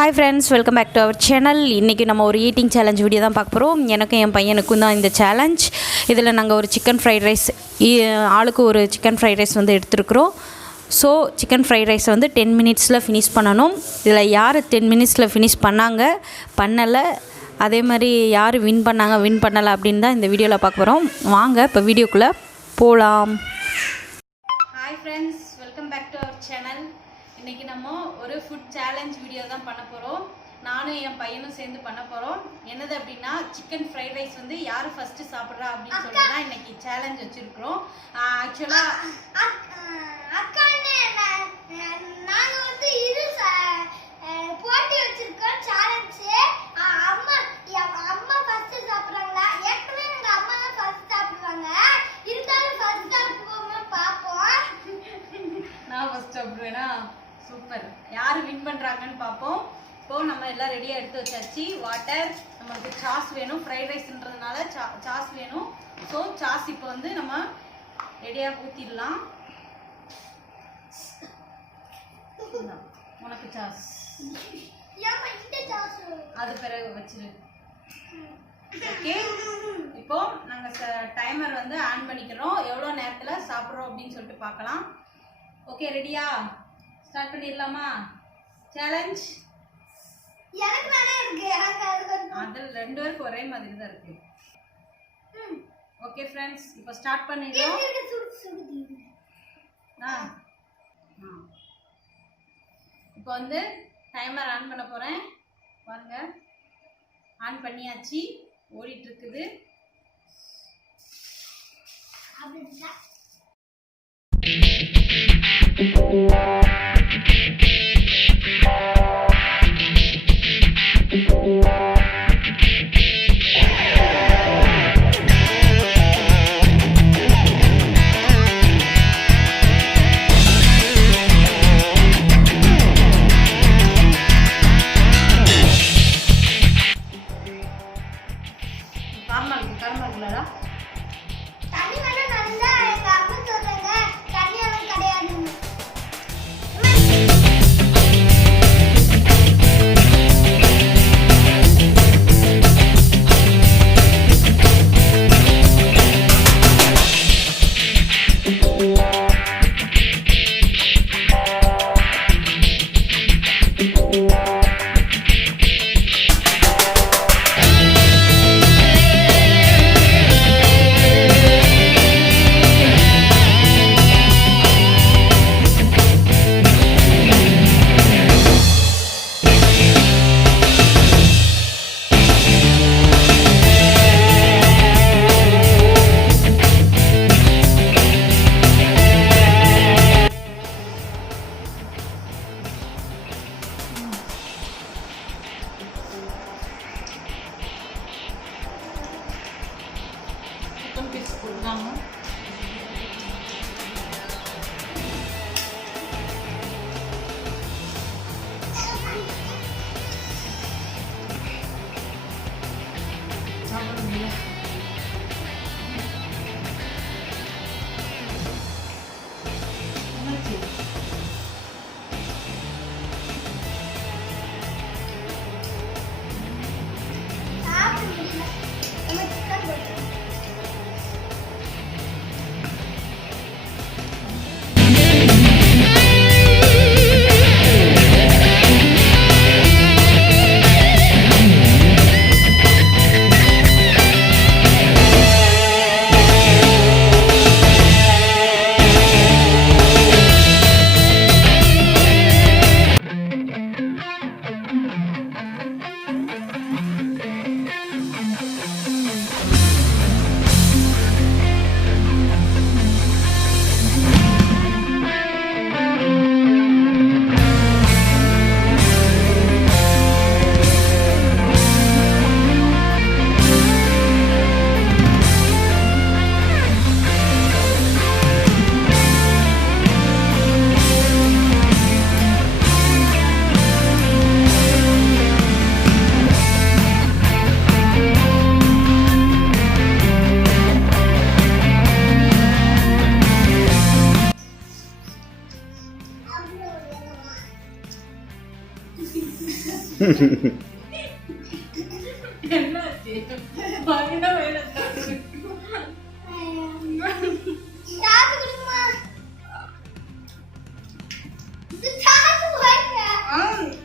Hi friends, welcome back to our channel. இன்றைக்கி நம்ம ஒரு ஈட்டிங் சேலஞ்ச் வீடியோ தான் பார்க்க போகிறோம். எனக்கும் என் பையனுக்கும் தான் இந்த சேலஞ்ச். இதில் நாங்கள் ஒரு சிக்கன் ஃப்ரைட் ரைஸ் ஆளுக்கு ஒரு சிக்கன் ஃப்ரைட் ரைஸ் வந்து எடுத்துருக்குறோம். ஸோ சிக்கன் ஃப்ரைட் ரைஸை வந்து 10 மினிட்ஸில் ஃபினிஷ் பண்ணணும். இதில் யார் 10 மினிட்ஸில் ஃபினிஷ் பண்ணலை, அதே மாதிரி யார் வின் பண்ணலை அப்படின்னு தான் இந்த வீடியோவில் பார்க்க போகிறோம். வாங்க இப்போ வீடியோக்குள்ளே போகலாம். Hi friends, welcome back to our channel. இன்றைக்கி நம்ம ஒரு ஃபுட் சேலஞ்ச் வீடியோ தான் பண்ண போகிறோம். நானும் என் பையனும் சேர்ந்து பண்ண போகிறோம். என்னது அப்படின்னா, சிக்கன் ஃப்ரைட் ரைஸ் வந்து யார் ஃபஸ்ட்டு சாப்பிட்றா அப்படின்னு சொல்லிட்டு தான் இன்றைக்கி சேலஞ்ச் வச்சுருக்குறோம். ஆக்சுவலாக நாங்கள் வந்து இது போட்டி வச்சுருக்கோம் சேலஞ்சு. அம்மா ஃபஸ்ட்டு சாப்பிட்றாங்களா? ஏற்கனவே எங்கள் அம்மா தான் ஃபஸ்ட் சாப்பிடுவாங்க. இருந்தாலும் ஃபஸ்ட் சாப்பிடுவோமா பார்ப்போம். நான் ஃபஸ்ட் சாப்பிடுவேனா? சூப்பர். யார் வின் பண்ணுறாங்கன்னு பார்ப்போம். இப்போது நம்ம எல்லாம் ரெடியாக எடுத்து வச்சாச்சு. வாட்டர், நமக்கு சாஸ் வேணும். ஃப்ரைட் ரைஸ்ன்றதுனால சாஸ் வேணும். ஸோ சாஸ் இப்போ வந்து நம்ம ரெடியாக ஊற்றிடலாம். உனக்கு சாஸ் அது பிறகு வச்சிரு. ஓகே, இப்போ நாங்கள் டைமர் வந்து ஆன் பண்ணிக்கிறோம். எவ்வளோ நேரத்தில் சாப்பிட்றோம் அப்படின்னு சொல்லிட்டு பார்க்கலாம். ஓகே, ரெடியா? ஸ்டார்ட் பண்ணிடலாமா சேலஞ்ச்? அதில் 2 பேருக்கு ஒரே மாதிரி தான் இருக்கு. ஓகே ஃப்ரெண்ட்ஸ், இப்போ ஸ்டார்ட் பண்ணிடுறோம். இப்போ வந்து டைமர் ஆன் பண்ண போகிறேன். பாருங்க, ஆன் பண்ணியாச்சு, ஓடிட்டு இருக்குது.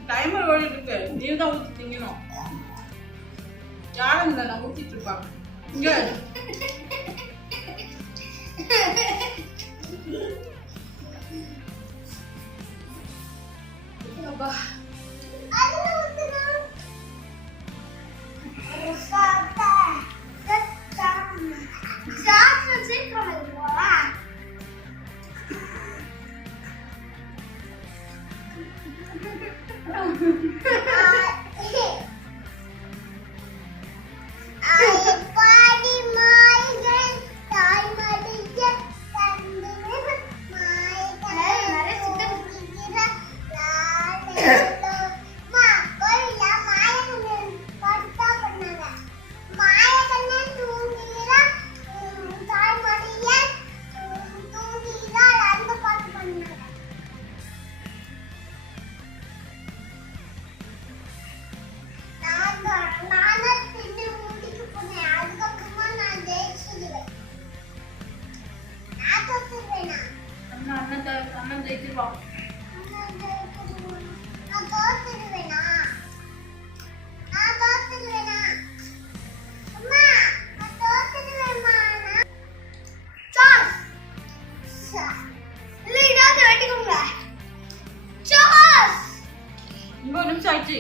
டைமர் ஓடிட்டு இருக்கு. நீ தான் ஊத்தி திங்கணும். யாரும் இல்லை, நான் ஊத்திட்டு இருப்பாங்க. இங்க அப்பா அண்ணன் ஜெயிச்சிருவான். இன்னொரு நிமிஷம் ஆயிடுச்சு.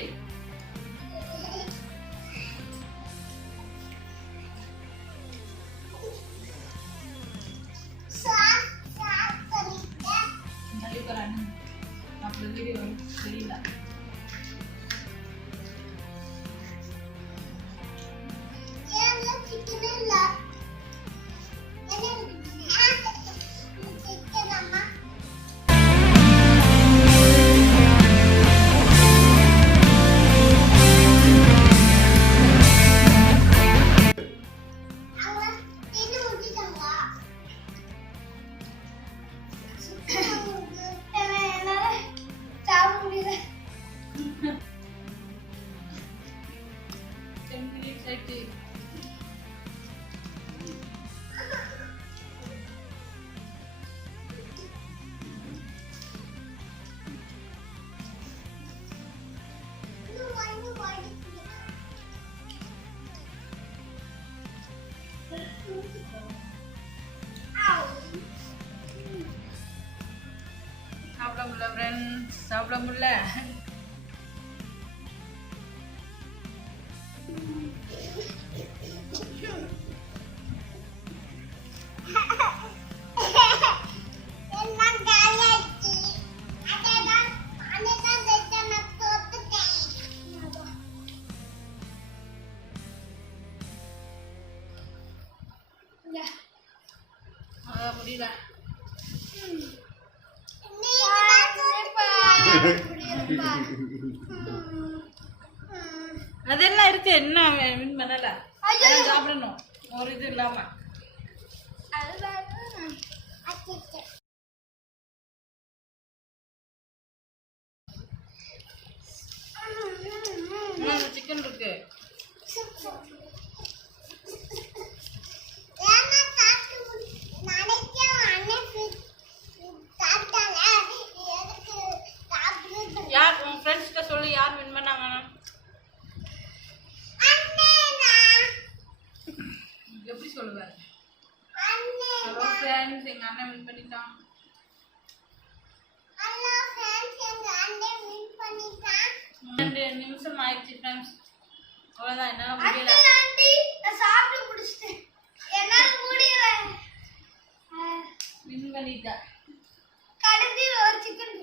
தெரியல சாப்பிட முடியல ஃப்ரெண்ட்ஸ், சாப்பிட முடியல. முடியல. அதெல்லாம் இருக்கு, என்ன வின் பண்ணல, சாப்பிடணும் ஒரு இது இல்லாம. சிக்கன் இருக்கு. யார் உன் ஃப்ரெண்ட்ஸ் கிட்ட சொல்லி யார் வின் பண்ணாங்க? எப்படி சொல்லுவேன்? ஹலோ ஃப்ரெண்ட்ஸ், எங்க அண்ணன் வின் பண்ணிட்டான். ஹலோ ஃப்ரெண்ட்ஸ், எங்க அண்ணன் வின் பண்ணிட்டான். 2 நிமிஷம் ஆயிடுச்சு ஃப்ரெண்ட்ஸ். அவ்வளவுதான், என்னால முடியல. ஆண்டி நான் சாப்பிட்டு முடிச்சிட்டேன். என்னால முடியல. வின் பண்ணிட்டேன். கடைசி ஒரு சிக்கன்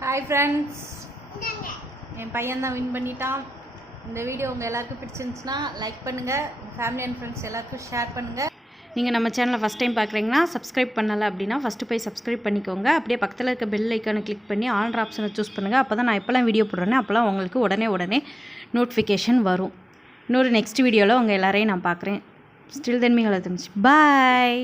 ஹாய் ஃப்ரெண்ட்ஸ், என் பையன் தான் வின் பண்ணிட்டான். இந்த வீடியோ உங்கள் எல்லாருக்கும் பிடிச்சிருந்துச்சுன்னா லைக் பண்ணுங்கள், ஃபேமிலி அண்ட் ஃப்ரெண்ட்ஸ் எல்லாருக்கும் ஷேர் பண்ணுங்கள். நீங்கள் நம்ம சேனலை ஃபஸ்ட் டைம் பார்க்குறீங்கன்னா சப்ஸ்கிரைப் பண்ணலை அப்படின்னா ஃபஸ்ட்டு போய் சப்ஸ்கிரைப் பண்ணிக்கோங்க. அப்படியே பக்கத்தில் இருக்க பெல் ஐக்கானை கிளிக் பண்ணி ஆல் ஆப்ஷனை சூஸ் பண்ணுங்கள். அப்போ தான் நான் எப்போல்லாம் வீடியோ போடுறேனே அப்போல்லாம் உங்களுக்கு உடனே நோட்டிஃபிகேஷன் வரும். இன்னொரு நெக்ஸ்ட் வீடியோவில் உங்கள் எல்லாரையும் நான் பார்க்குறேன். Still then me hello thumbs, பாய்.